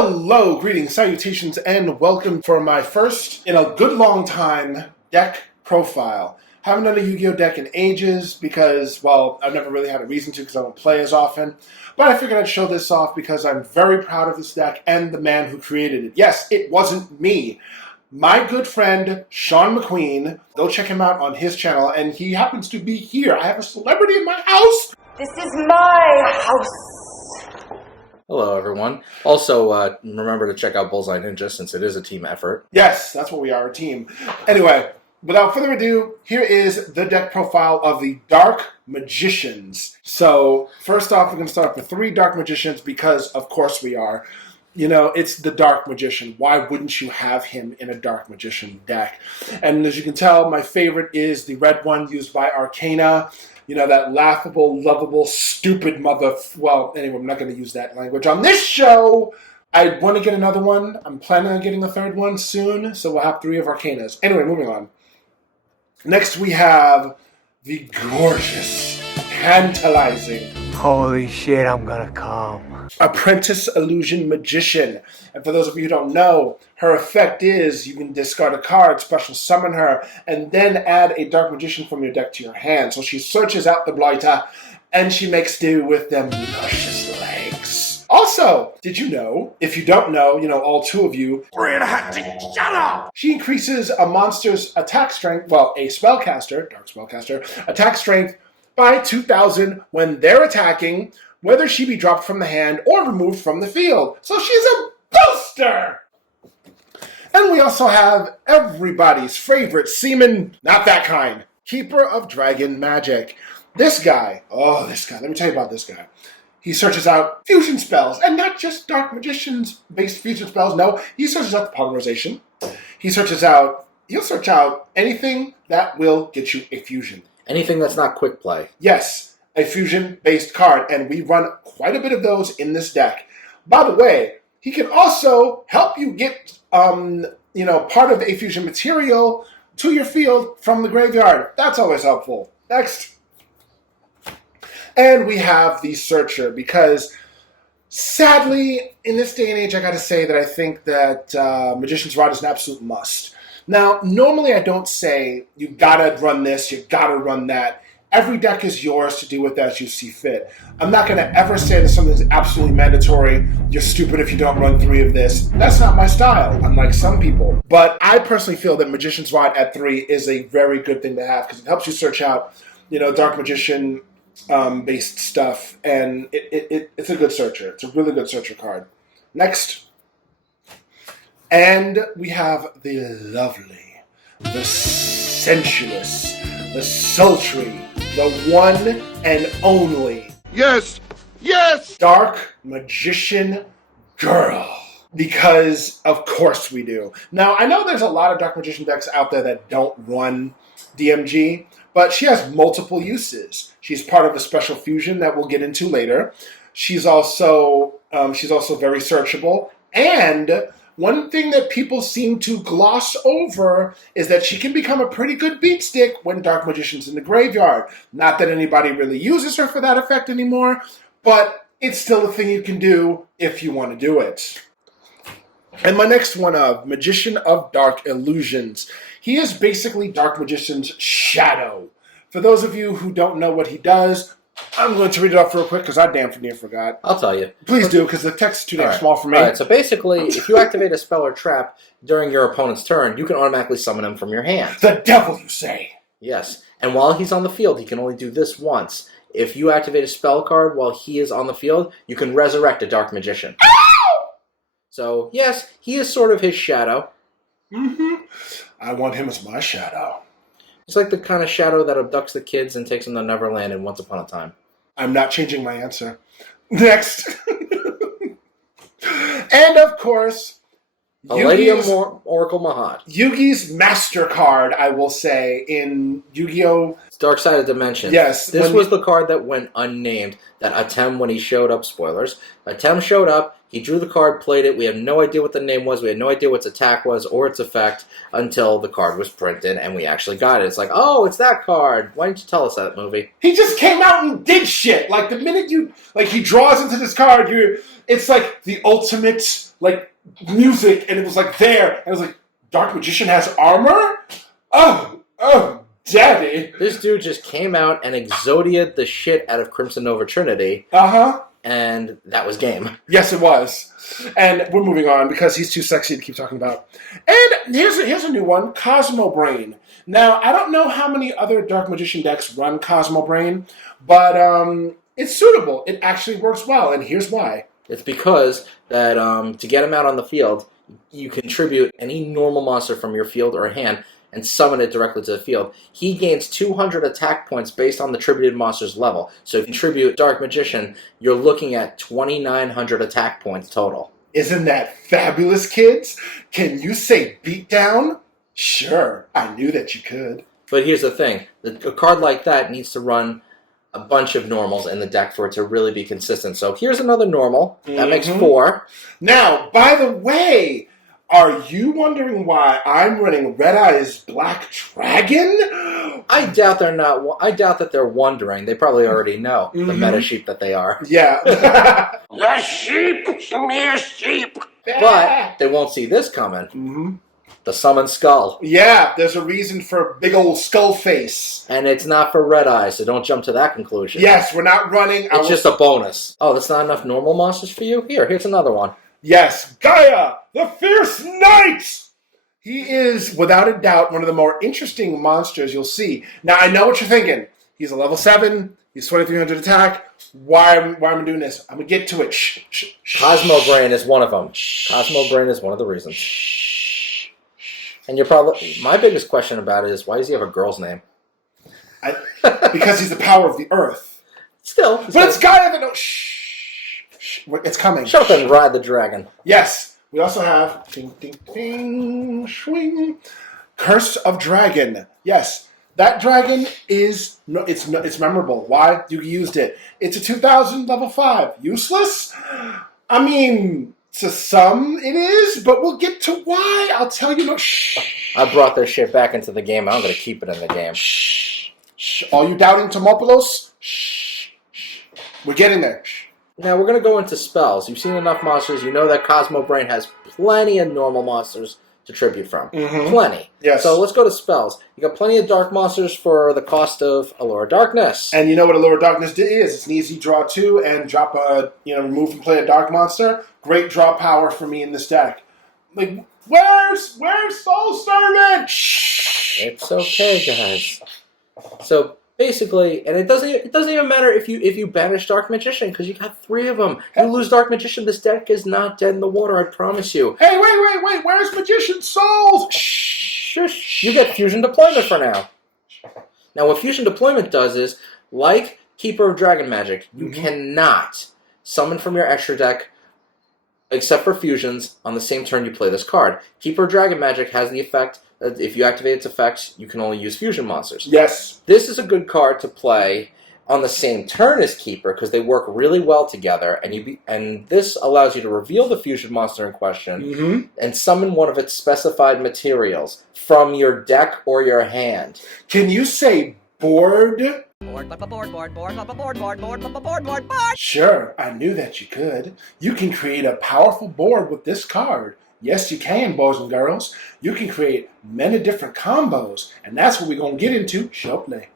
Hello, greetings, salutations, and welcome for my first, in a good long time, deck profile. Haven't done a Yu-Gi-Oh! Deck in ages because, well, I've never really had a reason to because I don't play as often. But I figured I'd show this off because I'm very proud of this deck and the man who created it. Yes, it wasn't me. My good friend, Sean McQueen. Go check him out on his channel, and he happens to be here. I have a celebrity in my house. This is my house. Hello, everyone. Also, remember to check out BullseyeNinja since it is a team effort. Yes, that's what we are, a team. Anyway, without further ado, here is the deck profile of the Dark Magicians. So, first off, we're going to start with 3 Dark Magicians because, of course, we are. You know, it's the Dark Magician. Why wouldn't you have him in a Dark Magician deck? And as you can tell, my favorite is the red one used by Arcana. You know, that laughable, lovable, stupid mother... Well, anyway, I'm not going to use that language on this show. I want to get another one. I'm planning on getting a 3rd one soon, so we'll have 3 of Arcanas. Anyway, moving on. Next, we have the gorgeous, tantalizing... Holy shit, I'm gonna come. Apprentice Illusion Magician. And for those of you who don't know, her effect is you can discard a card, special summon her, and then add a Dark Magician from your deck to your hand. So she searches out the blighter, and she makes do with them luscious legs. Also, did you know, if you don't know, you know, all 2 of you, shut up! She increases a monster's attack strength, well, a spellcaster, dark spellcaster, attack strength by 2,000 when they're attacking, whether she be dropped from the hand or removed from the field. So she's a booster! And we also have everybody's favorite seaman, not that kind, Keeper of Dragon Magic. This guy, let me tell you about this guy. He searches out fusion spells, and not just Dark Magicians-based fusion spells, no, he searches out the polymerization. He'll search out anything that will get you a fusion. Anything that's not quick play. Yes, a fusion-based card, and we run quite a bit of those in this deck. By the way, he can also help you get, part of a fusion material to your field from the graveyard. That's always helpful. Next. And we have the Searcher, because sadly, in this day and age, I gotta say that I think that Magician's Rod is an absolute must. Now, normally I don't say, you gotta run this, you gotta run that. Every deck is yours to do with as you see fit. I'm not gonna ever say that something's absolutely mandatory, you're stupid if you don't run 3 of this. That's not my style, unlike some people. But I personally feel that Magician's Rod at 3 is a very good thing to have, because it helps you search out, Dark Magician based stuff, and it's a good searcher. It's a really good searcher card. Next. And we have the lovely, the sensuous, the sultry, the one and only... Yes! Yes! Dark Magician Girl. Because, of course we do. Now, I know there's a lot of Dark Magician decks out there that don't run DMG, but she has multiple uses. She's part of a special fusion that we'll get into later. She's also very searchable, and... one thing that people seem to gloss over is that she can become a pretty good beat stick when Dark Magician's in the graveyard. Not that anybody really uses her for that effect anymore, but it's still a thing you can do if you want to do it. And my next one Magician of Dark Illusions. He is basically Dark Magician's shadow. For those of you who don't know what he does, I'm going to read it off real quick because I damn near forgot. I'll tell you. Please do, because the text is too damn small for me. Alright, so basically, if you activate a spell or trap during your opponent's turn, you can automatically summon him from your hand. The devil, you say? Yes. And while he's on the field, he can only do this once. If you activate a spell card while he is on the field, you can resurrect a Dark Magician. Ow! So, yes, he is sort of his shadow. Mm-hmm. I want him as my shadow. It's like the kind of shadow that abducts the kids and takes them to Neverland in Once Upon a Time. I'm not changing my answer. Next. And of course, Palladium Oracle Mahat. Yugi's Master card, I will say, in Yu-Gi-Oh! Dark Side of Dimension. Yes. This was the card that went unnamed, that Atem, when he showed up, spoilers, Atem showed up, he drew the card, played it, we had no idea what the name was, we had no idea what its attack was or its effect until the card was printed and we actually got it. It's like, oh, it's that card. Why didn't you tell us that, movie? He just came out and did shit. Like, the minute he draws into this card, it's like the ultimate like music, and it was like there, and I was like, Dark Magician has armor? Oh, daddy. This dude just came out and exodiated the shit out of Crimson Nova Trinity. Uh-huh. And that was game. Yes, it was. And we're moving on because he's too sexy to keep talking about. And here's a new one, Cosmo Brain. Now, I don't know how many other Dark Magician decks run Cosmo Brain, but it's suitable. It actually works well, and here's why. It's because that to get him out on the field, you contribute any normal monster from your field or hand and summon it directly to the field. He gains 200 attack points based on the tributed monster's level. So if you contribute Dark Magician, you're looking at 2,900 attack points total. Isn't that fabulous, kids? Can you say beatdown? Sure, I knew that you could. But here's the thing. A card like that needs to run a bunch of normals in the deck for it to really be consistent. So here's another normal. That makes 4. Now, by the way, are you wondering why I'm running Red Eye's Black Dragon? I doubt they're not. I doubt that they're wondering. They probably already know the meta sheep that they are. Yeah. The sheep, mere sheep. But they won't see this coming. The Summon Skull. Yeah, there's a reason for big old skull face. And it's not for Red Eye, so don't jump to that conclusion. Yes, we're not running. It's just a bonus. Oh, that's not enough normal monsters for you? Here's another one. Yes, Gaia, the Fierce Knight! He is, without a doubt, one of the more interesting monsters you'll see. Now, I know what you're thinking. He's a level 7. He's 2,300 attack. Why am I doing this? I'm going to get to it. Shh. Cosmo Brain is one of them. Cosmo Brain is one of the reasons. And you're probably... My biggest question about it is, why does he have a girl's name? Because he's the power of the earth. Still. But it's Gaia that... No, shh. It's coming. Shut up and ride the dragon. Yes. We also have ding, ding, ding, swing. Curse of Dragon. Yes. That dragon is it's memorable. Why? You used it. It's a 2,000 level 5. Useless? I mean, to some it is, but we'll get to why. I'll tell you. No. Shh. I brought their shit back into the game. I'm going to keep it in the game. Shh. Shh. Are you doubting Tomopolos? Shh. Shh. We're getting there. Shh. Now, we're going to go into spells. You've seen enough monsters. You know that Cosmo Brain has plenty of normal monsters to tribute from. Plenty. Yes. So let's go to spells. You got plenty of dark monsters for the cost of Allure of Darkness. And you know what Allure of Darkness is? It's an easy draw 2 and drop remove and play a dark monster. Great draw power for me in this deck. Like, where's Soul Servant? Shh. It's okay, guys. So basically, and it doesn't even matter if you banish Dark Magician, because you got 3 of them. You lose Dark Magician, this deck is not dead in the water, I promise you. Hey, wait, where's Magician Souls? Shh. You get Fusion Deployment for now. Now, what Fusion Deployment does is, like Keeper of Dragon Magic, you cannot summon from your extra deck, except for fusions, on the same turn you play this card. Keeper of Dragon Magic has the effect that if you activate its effects, you can only use fusion monsters. Yes. This is a good card to play on the same turn as Keeper, because they work really well together, and this allows you to reveal the fusion monster in question and summon one of its specified materials from your deck or your hand. Can you say board? Board. Sure, I knew that you could. You can create a powerful board with this card. Yes, you can, boys and girls. You can create many different combos, and that's what we're going to get into shortly.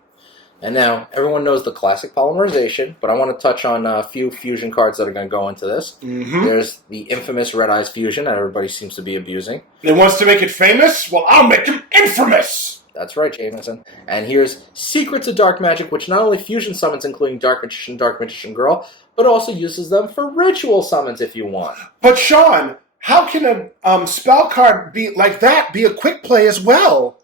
And now, everyone knows the classic polymerization, but I want to touch on a few fusion cards that are going to go into this. There's the infamous Red Eyes Fusion that everybody seems to be abusing. It wants to make it famous? Well, I'll make him infamous! That's right, Jameson. And here's Secrets of Dark Magic, which not only fusion summons, including Dark Magician Girl, but also uses them for ritual summons if you want. But Sean, how can a spell card be like that be a quick play as well?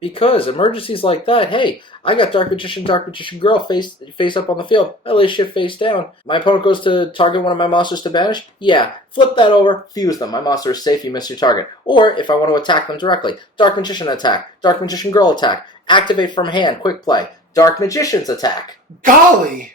Because emergencies like that, hey, I got Dark Magician Girl face up on the field. I lay shit face down. My opponent goes to target one of my monsters to banish. Yeah, flip that over, fuse them. My monster is safe, you miss your target. Or, if I want to attack them directly, Dark Magician attack, Dark Magician Girl attack, activate from hand, quick play, Dark Magician's attack. Golly!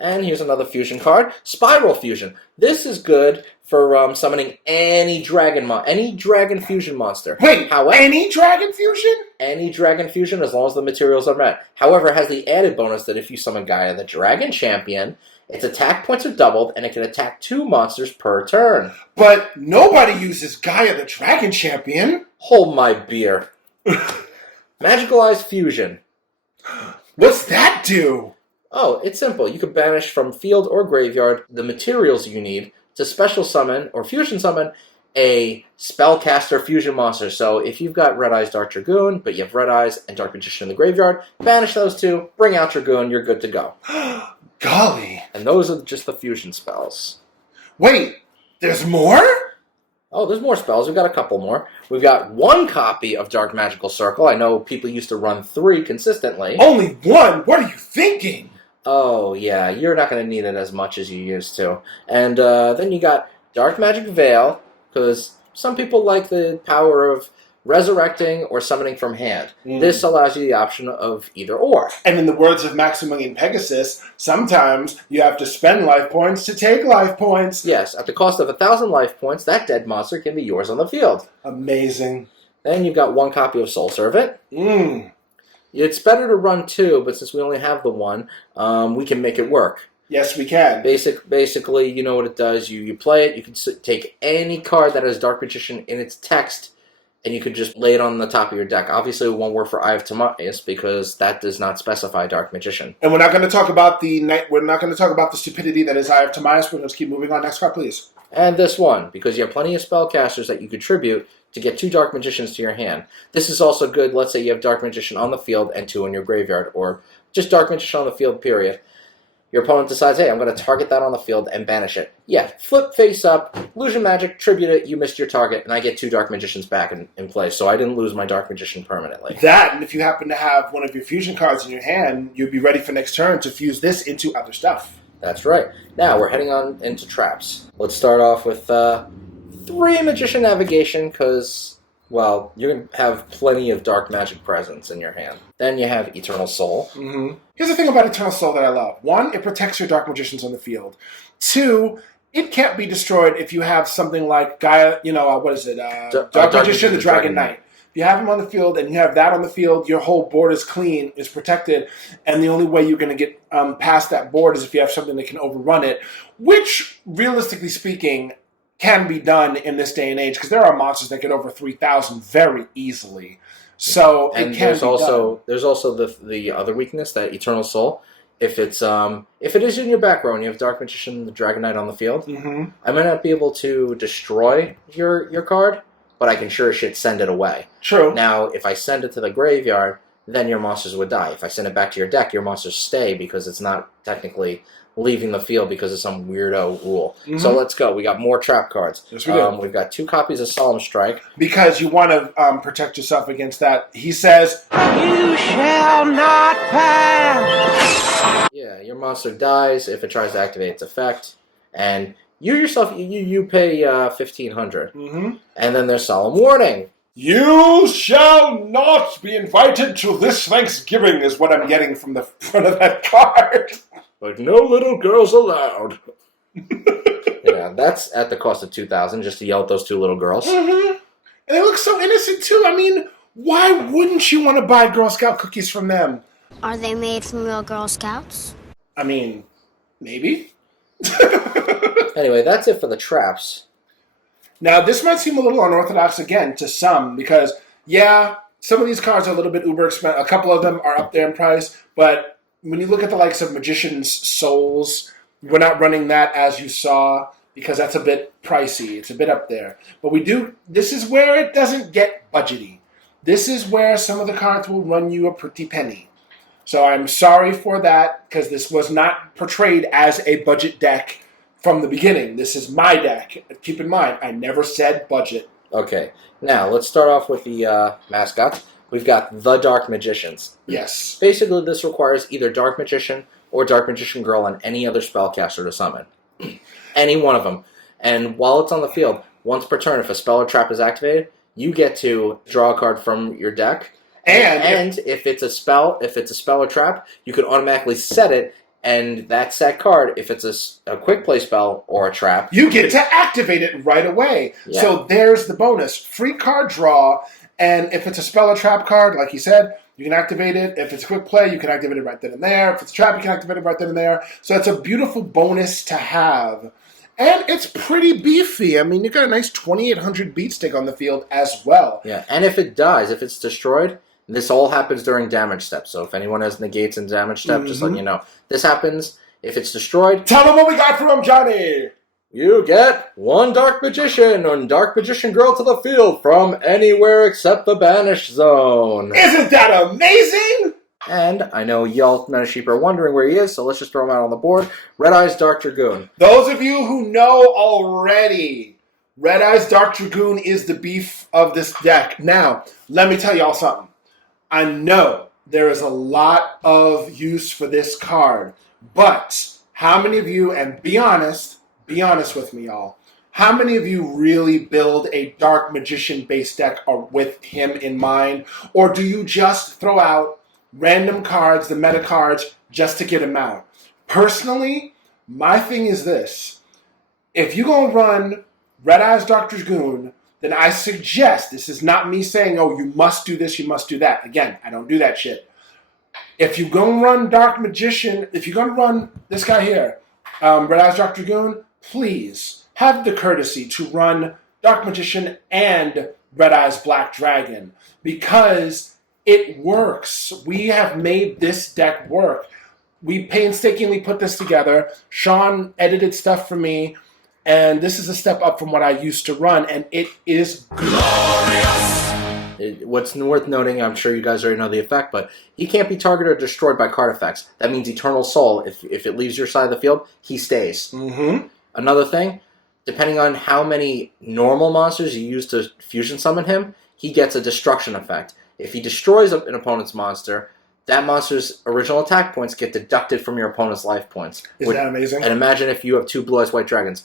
And here's another fusion card, Spiral Fusion. This is good for summoning any dragon fusion monster. Wait, however, any dragon fusion? Any dragon fusion, as long as the materials are met. However, it has the added bonus that if you summon Gaia the Dragon Champion, its attack points are doubled, and it can attack 2 monsters per turn. But nobody uses Gaia the Dragon Champion. Hold my beer. Magicalized Fusion. What's that do? Oh, it's simple. You can banish from field or graveyard the materials you need to special summon or fusion summon a spellcaster fusion monster. So if you've got Red Eyes Dark Dragoon, but you have Red Eyes and Dark Magician in the graveyard, banish those 2, bring out Dragoon, you're good to go. Golly. And those are just the fusion spells. Wait, there's more? Oh, there's more spells. We've got a couple more. We've got 1 copy of Dark Magical Circle. I know people used to run 3 consistently. Only 1? What are you thinking? Oh, yeah, you're not going to need it as much as you used to. And then you got Dark Magic Veil, because some people like the power of resurrecting or summoning from hand. This allows you the option of either or. And in the words of Maximilian Pegasus, sometimes you have to spend life points to take life points. Yes, at the cost of 1,000 life points, that dead monster can be yours on the field. Amazing. Then you've got 1 copy of Soul Servant. It's better to run 2, but since we only have the 1, we can make it work. Yes, we can. Basically, you know what it does. You play it, you can take any card that has Dark Magician in its text, and you could just lay it on the top of your deck. Obviously, it won't work for Eye of Timaeus because that does not specify Dark Magician. And we're not going to talk about the stupidity that is Eye of Timaeus. We're going to keep moving on. Next card, please. And this one, because you have plenty of spellcasters that you contribute to get 2 Dark Magicians to your hand. This is also good. Let's say you have Dark Magician on the field and 2 in your graveyard, or just Dark Magician on the field, period. Your opponent decides, hey, I'm going to target that on the field and banish it. Yeah, flip face up, Illusion Magic, tribute it, you missed your target, and I get 2 Dark Magicians back in play, so I didn't lose my Dark Magician permanently. That, and if you happen to have one of your fusion cards in your hand, you'd be ready for next turn to fuse this into other stuff. That's right. Now, we're heading on into traps. Let's start off with 3 Magician Navigation, because, well, you're going to have plenty of Dark Magic presence in your hand. Then you have Eternal Soul. Here's the thing about Eternal Soul that I love. 1, it protects your Dark Magicians on the field. 2, it can't be destroyed if you have something like Gaia, Dark Magician, the Dragon Knight. If you have him on the field and you have that on the field, your whole board is clean, is protected, and the only way you're going to get past that board is if you have something that can overrun it, which, realistically speaking, can be done in this day and age, because there are monsters that get over 3,000 very easily. So and it can there's also the other weakness, that Eternal Soul. If it is in your back row and you have Dark Magician, the Dragon Knight on the field, I might not be able to destroy your card, but I can sure as shit send it away. True. Now, if I send it to the graveyard, then your monsters would die. If I send it back to your deck, your monsters stay because it's not technically leaving the field because of some weirdo rule. So let's go. We got more trap cards. Yes, we do. We've got 2 copies of Solemn Strike. Because you want to protect yourself against that. He says, You shall not pass! Yeah, your monster dies if it tries to activate its effect, and you yourself, you pay 1,500. And then there's Solemn Warning. "You shall not be invited to this Thanksgiving," is what I'm getting from the front of that card. Like, no little girls allowed. Yeah, that's at the cost of 2,000, just to yell at those 2 little girls. And they look so innocent, too. I mean, why wouldn't you want to buy Girl Scout cookies from them? Are they made from real Girl Scouts? I mean, maybe. Anyway, that's it for the traps. Now, this might seem a little unorthodox again to some, because, yeah, some of these cards are a little bit uber expensive. A couple of them are up there in price, but when you look at the likes of Magician's Souls, we're not running that as you saw, because that's a bit pricey. It's a bit up there. But this is where it doesn't get budgety. This is where some of the cards will run you a pretty penny. So I'm sorry for that, because this was not portrayed as a budget deck from the beginning. This is my deck. Keep in mind, I never said budget. Okay, now let's start off with the mascots. We've got the Dark Magicians. Yes. Basically, this requires either Dark Magician or Dark Magician Girl on any other spellcaster to summon. Any one of them. And while it's on the field, once per turn, if a spell or trap is activated, you get to draw a card from your deck. And if it's a spell or trap, you can automatically set it And that set card, if it's a quick play spell or a trap, you get to activate it right away. Yeah. So there's the bonus. Free card draw, and if it's a spell or trap card, like he said, you can activate it. If it's a quick play, you can activate it right then and there. If it's a trap, you can activate it right then and there. So it's a beautiful bonus to have. And it's pretty beefy. I mean, you got a nice 2,800 beat stick on the field as well. Yeah, and if it dies, if it's destroyed, this all happens during damage step. So if anyone has negates in damage step, just letting you know. This happens if it's destroyed. Tell them what we got from him, Johnny! You get 1 Dark Magician and Dark Magician Girl to the field from anywhere except the Banished Zone. Isn't that amazing? And I know y'all Meta Sheep are wondering where he is, so let's just throw him out on the board. Red Eyes Dark Dragoon. Those of you who know already, Red Eyes Dark Dragoon is the beef of this deck. Now, let me tell y'all something. I know there is a lot of use for this card, but how many of you, and be honest with me, y'all, how many of you really build a Dark Magician-based deck with him in mind? Or do you just throw out random cards, the meta cards, just to get him out? Personally, my thing is this. If you're going to run Red Eyes Dark Dragoon, then I suggest, this is not me saying, oh, you must do this, you must do that. Again, I don't do that shit. If you're going to run Dark Magician, if you're going to run this guy here, Red Eyes Dark Dragoon, please have the courtesy to run Dark Magician and Red Eyes Black Dragon, because it works. We have made this deck work. We painstakingly put this together. Sean edited stuff for me, and this is a step up from what I used to run, and it is glorious. What's worth noting, I'm sure you guys already know the effect, but he can't be targeted or destroyed by card effects. That means Eternal Soul. If it leaves your side of the field, he stays. Mm-hmm. Another thing, depending on how many normal monsters you use to fusion summon him, he gets a destruction effect. If he destroys an opponent's monster, that monster's original attack points get deducted from your opponent's life points. Isn't that amazing? And imagine if you have 2 Blue Eyes White Dragons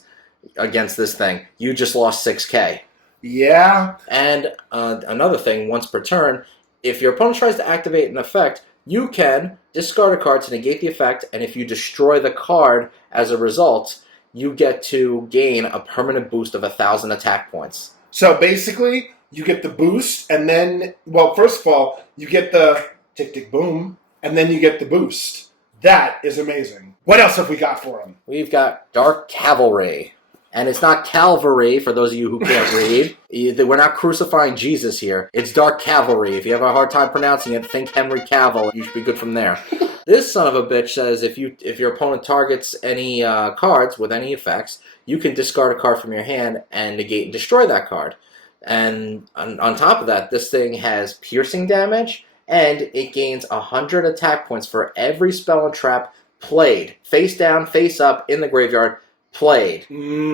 against this thing. You just lost 6k. Yeah. And another thing, once per turn, if your opponent tries to activate an effect, you can discard a card to negate the effect, and if you destroy the card as a result, you get to gain a permanent boost of 1,000 attack points. So basically, you get the boost, and then, well, first of all, you get the tick, tick, boom, and then you get the boost. That is amazing. What else have we got for him? We've got Dark Cavalry. And it's not Calvary, for those of you who can't read. We're not crucifying Jesus here. It's Dark Cavalry. If you have a hard time pronouncing it, think Henry Cavill. You should be good from there. This son of a bitch says if your opponent targets any cards with any effects, you can discard a card from your hand and negate and destroy that card. And on top of that, this thing has piercing damage, and it gains 100 attack points for every spell and trap played. Face down, face up, in the graveyard, played.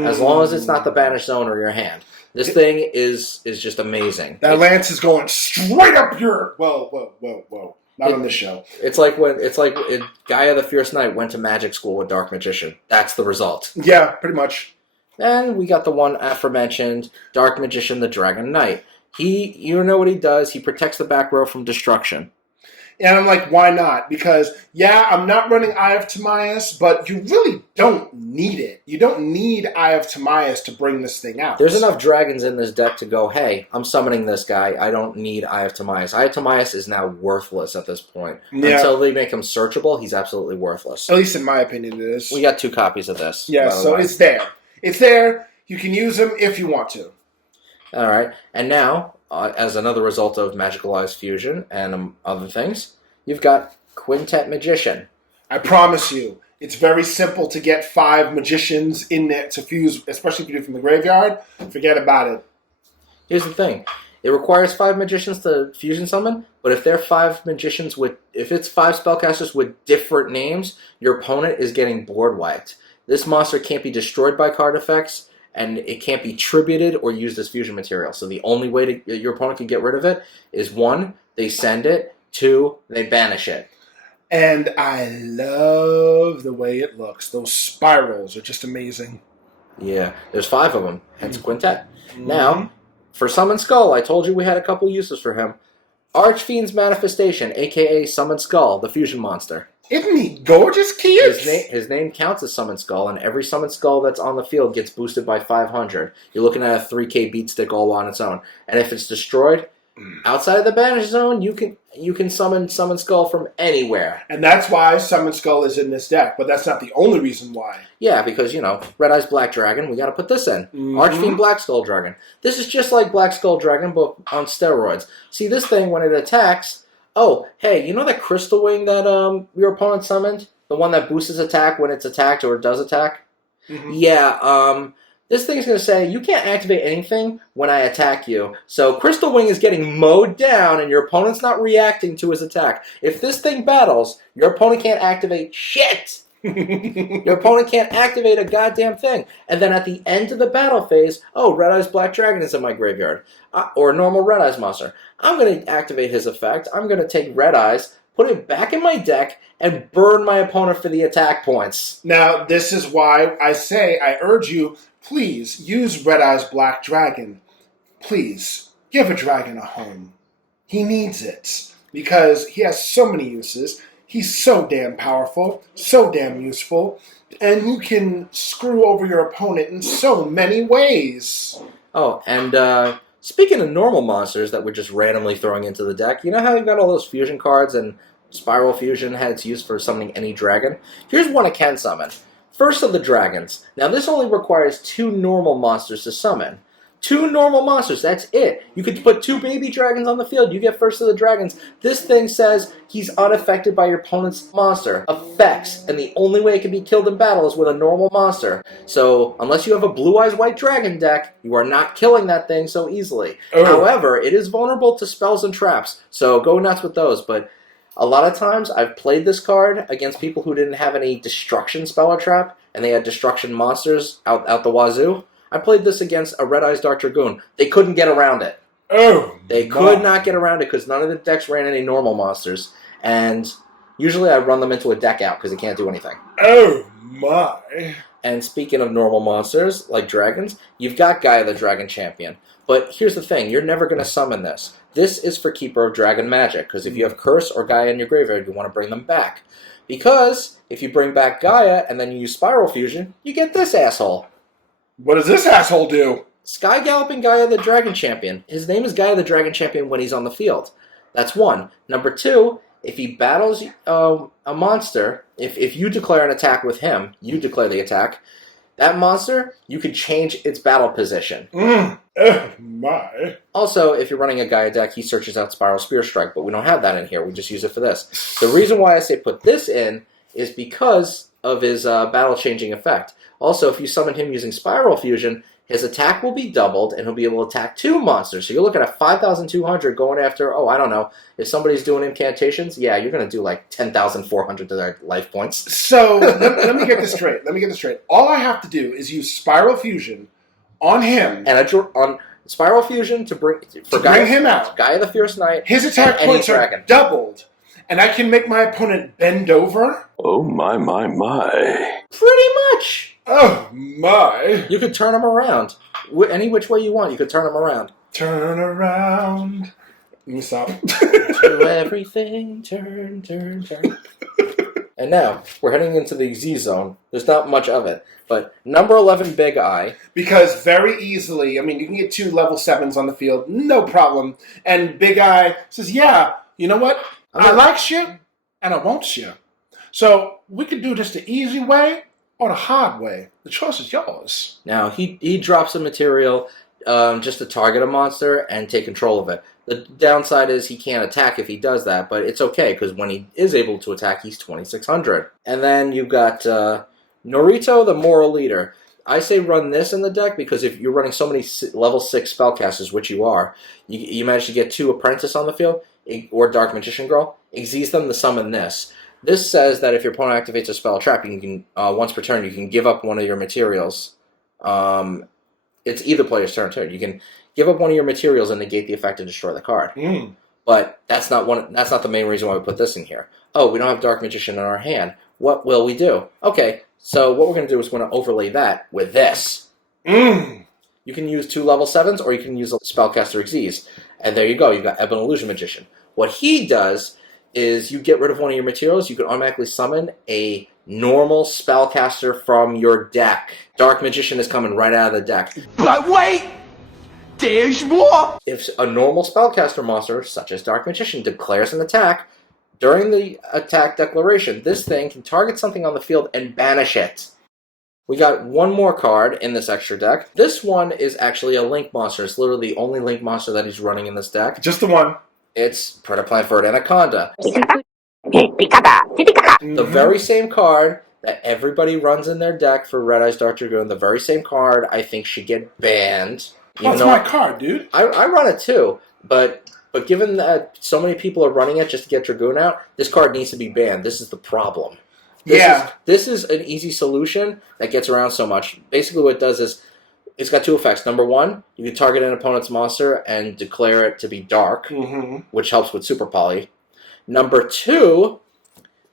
As long as it's not the Banished Zone or your hand. This thing is just amazing. That lance is going straight up your... Whoa. Not on this show. It's like when Gaia the Fierce Knight went to magic school with Dark Magician. That's the result. Yeah, pretty much. And we got the one aforementioned Dark Magician, the Dragon Knight. You know what he does? He protects the back row from destruction. And I'm like, why not? Because, yeah, I'm not running Eye of Timaeus, but you really don't need it. You don't need Eye of Timaeus to bring this thing out. There's enough dragons in this deck to go, hey, I'm summoning this guy. I don't need Eye of Timaeus. Eye of Timaeus is now worthless at this point. Yeah. Until they make him searchable, he's absolutely worthless. At least in my opinion it is. We got 2 copies of this. Yeah, so it's there. It's there. You can use them if you want to. All right. And now, as another result of Magical Eyes Fusion and other things, you've got Quintet Magician. I promise you, it's very simple to get 5 magicians in there to fuse, especially if you do it from the graveyard. Forget about it. Here's the thing. It requires 5 magicians to fusion summon, but if they're 5 magicians if it's 5 spellcasters with different names, your opponent is getting board wiped. This monster can't be destroyed by card effects, and it can't be tributed or used as fusion material. So the only way your opponent can get rid of it is 1, they send it, 2, they banish it. And I love the way it looks. Those spirals are just amazing. Yeah, there's 5 of them, hence Quintet. Now, for Summon Skull, I told you we had a couple uses for him. Archfiend's Manifestation, a.k.a. Summon Skull, the fusion monster. Isn't he gorgeous, kids? His name counts as Summon Skull, and every Summon Skull that's on the field gets boosted by 500. You're looking at a 3K beat stick all on its own. And if it's destroyed, outside of the banish zone, you can summon Skull from anywhere. And that's why Summon Skull is in this deck, but that's not the only reason why. Yeah, because, Red Eyes Black Dragon, we got to put this in. Archfiend Black Skull Dragon. This is just like Black Skull Dragon, but on steroids. See, this thing, when it attacks... Oh, hey, you know that Crystal Wing that your opponent summoned? The one that boosts its attack when it's attacked or it does attack? Mm-hmm. Yeah, this thing's going to say, you can't activate anything when I attack you. So Crystal Wing is getting mowed down and your opponent's not reacting to his attack. If this thing battles, your opponent can't activate shit! Your opponent can't activate a goddamn thing. And then at the end of the battle phase, Red Eyes Black Dragon is in my graveyard. Or a normal Red Eyes monster. I'm going to activate his effect. I'm going to take Red Eyes, put it back in my deck, and burn my opponent for the attack points. Now, this is why I urge you, please use Red Eyes Black Dragon. Please, give a dragon a home. He needs it. Because he has so many uses. He's so damn powerful, so damn useful, and you can screw over your opponent in so many ways. Oh, and speaking of normal monsters that we're just randomly throwing into the deck, you know how you've got all those fusion cards and Spiral Fusion had its use for summoning any dragon? Here's one I can summon. First of the Dragons. Now this only requires 2 normal monsters to summon. 2 normal monsters, that's it. You could put 2 baby dragons on the field, you get First of the Dragons. This thing says he's unaffected by your opponent's monster effects, and the only way it can be killed in battle is with a normal monster. So, unless you have a Blue Eyes White Dragon deck, you are not killing that thing so easily. Oh. However, it is vulnerable to spells and traps, so go nuts with those, but a lot of times I've played this card against people who didn't have any destruction spell or trap, and they had destruction monsters out the wazoo. I played this against a Red Eyes Dark Dragoon. They couldn't get around it. Oh, they could not get around it because none of the decks ran any normal monsters. And usually I run them into a deck out because it can't do anything. Oh, my. And speaking of normal monsters, like dragons, you've got Gaia the Dragon Champion. But here's the thing, you're never going to summon this. This is for Keeper of Dragon Magic, because if you have Curse or Gaia in your graveyard, you want to bring them back. Because if you bring back Gaia and then you use Spiral Fusion, you get this asshole. What does this asshole do? Sky Galloping Gaia the Dragon Champion. His name is Gaia the Dragon Champion when he's on the field. That's 1. Number 2, if he battles a monster, if you declare an attack with him, you declare the attack, that monster, you can change its battle position. My. Also, if you're running a Gaia deck, he searches out Spiral Spear Strike, but we don't have that in here. We just use it for this. The reason why I say put this in is because of his battle-changing effect. Also, if you summon him using Spiral Fusion, his attack will be doubled, and he'll be able to attack 2 monsters. So you're looking at 5,200 going after, I don't know, if somebody's doing incantations, yeah, you're going to do like 10,400 to their life points. So, let me get this straight. All I have to do is use Spiral Fusion on him. And on Spiral Fusion to bring him out. Gaia the Fierce Knight. His attack points are doubled. And I can make my opponent bend over? Oh, my. Pretty much. Oh, my. You could turn him around. Any which way you want, you could turn him around. Turn around. Let me stop. To everything, turn. And now, we're heading into the Z zone. There's not much of it. But number 11, Big Eye. Because very easily, you can get 2 level 7s on the field, no problem. And Big Eye says, yeah, you know what? I like you, and I want you. So we could do this the easy way or the hard way. The choice is yours. Now, he drops a material just to target a monster and take control of it. The downside is he can't attack if he does that, but it's okay, because when he is able to attack, he's 2,600. And then you've got Norito, the Moral Leader. I say run this in the deck because if you're running so many level 6 spellcasters, which you are, you manage to get 2 Apprentice on the field, or Dark Magician Girl, exease them to summon this. This says that if your opponent activates a spell or trap, you can once per turn, you can give up one of your materials. It's either player's turn. You can give up one of your materials and negate the effect and destroy the card. But that's not the main reason why we put this in here. Oh, we don't have Dark Magician in our hand. What will we do? Okay, so what we're going to do is we're going to overlay that with this. You can use 2 level 7s, or you can use a Spellcaster Xyz. And there you go, you've got Ebon Illusion Magician. What he does is you get rid of one of your materials, you can automatically summon a normal spellcaster from your deck. Dark Magician is coming right out of the deck. But wait! There's more! If a normal spellcaster monster, such as Dark Magician, declares an attack, during the attack declaration, this thing can target something on the field and banish it. We got one more card in this extra deck. This one is actually a Link monster. It's literally the only Link monster that he's running in this deck. Just the one. It's Predaplant Vert Anaconda. Mm-hmm. The very same card that everybody runs in their deck for Red Eyes Dark Dragoon, the very same card I think should get banned. That's my card, dude. I run it too, but given that so many people are running it just to get Dragoon out, this card needs to be banned. This is the problem. This is an easy solution that gets around so much. Basically what it does is, it's got two effects. Number one, you can target an opponent's monster and declare it to be dark, which helps with Super Poly. Number two,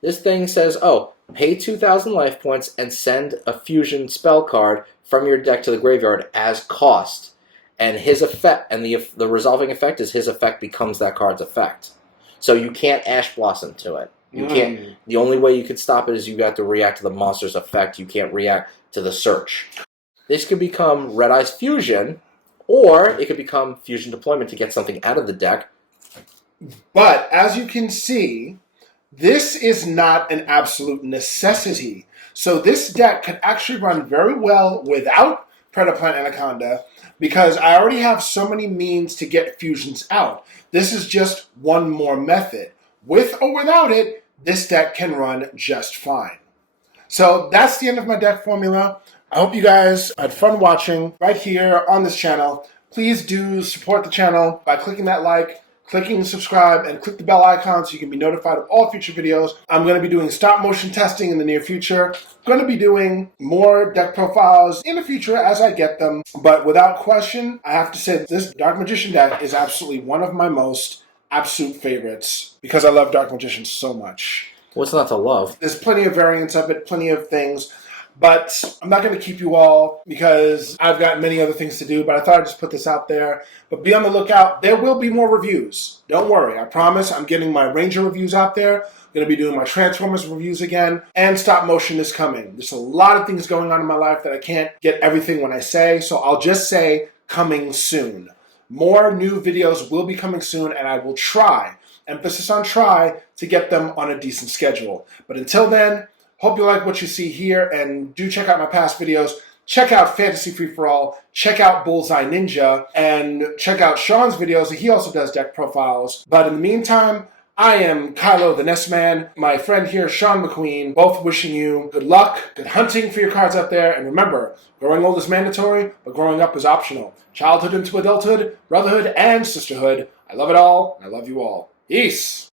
this thing says, oh, pay 2,000 life points and send a fusion spell card from your deck to the graveyard as cost. And his effect, and the resolving effect is his effect becomes that card's effect. So you can't Ash Blossom to it. You can't. The only way you can stop it is you have to react to the monster's effect. You can't react to the search. This could become Red Eyes Fusion, or it could become Fusion Deployment to get something out of the deck. But as you can see, this is not an absolute necessity. So this deck could actually run very well without Predaplant Anaconda, because I already have so many means to get fusions out. This is just one more method. With or without it, this deck can run just fine. So that's the end of my deck formula. I hope you guys had fun watching right here on this channel. Please do support the channel by clicking that like, clicking subscribe, and click the bell icon so you can be notified of all future videos. I'm going to be doing stop motion testing in the near future. I'm going to be doing more deck profiles in the future as I get them. But without question, I have to say that this Dark Magician deck is absolutely one of my most absolute favorites because I love Dark Magician so much. What's not to love? There's plenty of variants of it, plenty of things, but I'm not going to keep you all because I've got many other things to do, but I thought I'd just put this out there. But be on the lookout. There will be more reviews. Don't worry. I promise. I'm getting my Ranger reviews out there. I'm going to be doing my Transformers reviews again, and stop motion is coming. There's a lot of things going on in my life that I can't get everything when I say, so I'll just say coming soon. More new videos will be coming soon, and I will try, emphasis on try, to get them on a decent schedule. But until then, hope you like what you see here, and do check out my past videos. Check out Fantasy Free For All, check out BullseyeNinja, and check out Sean's videos. He also does deck profiles. But in the meantime, I am Kailo the Nest Man, my friend here, Sean McQueen, both wishing you good luck, good hunting for your cards out there, and remember, growing old is mandatory, but growing up is optional. Childhood into adulthood, brotherhood, and sisterhood. I love it all, and I love you all. Peace!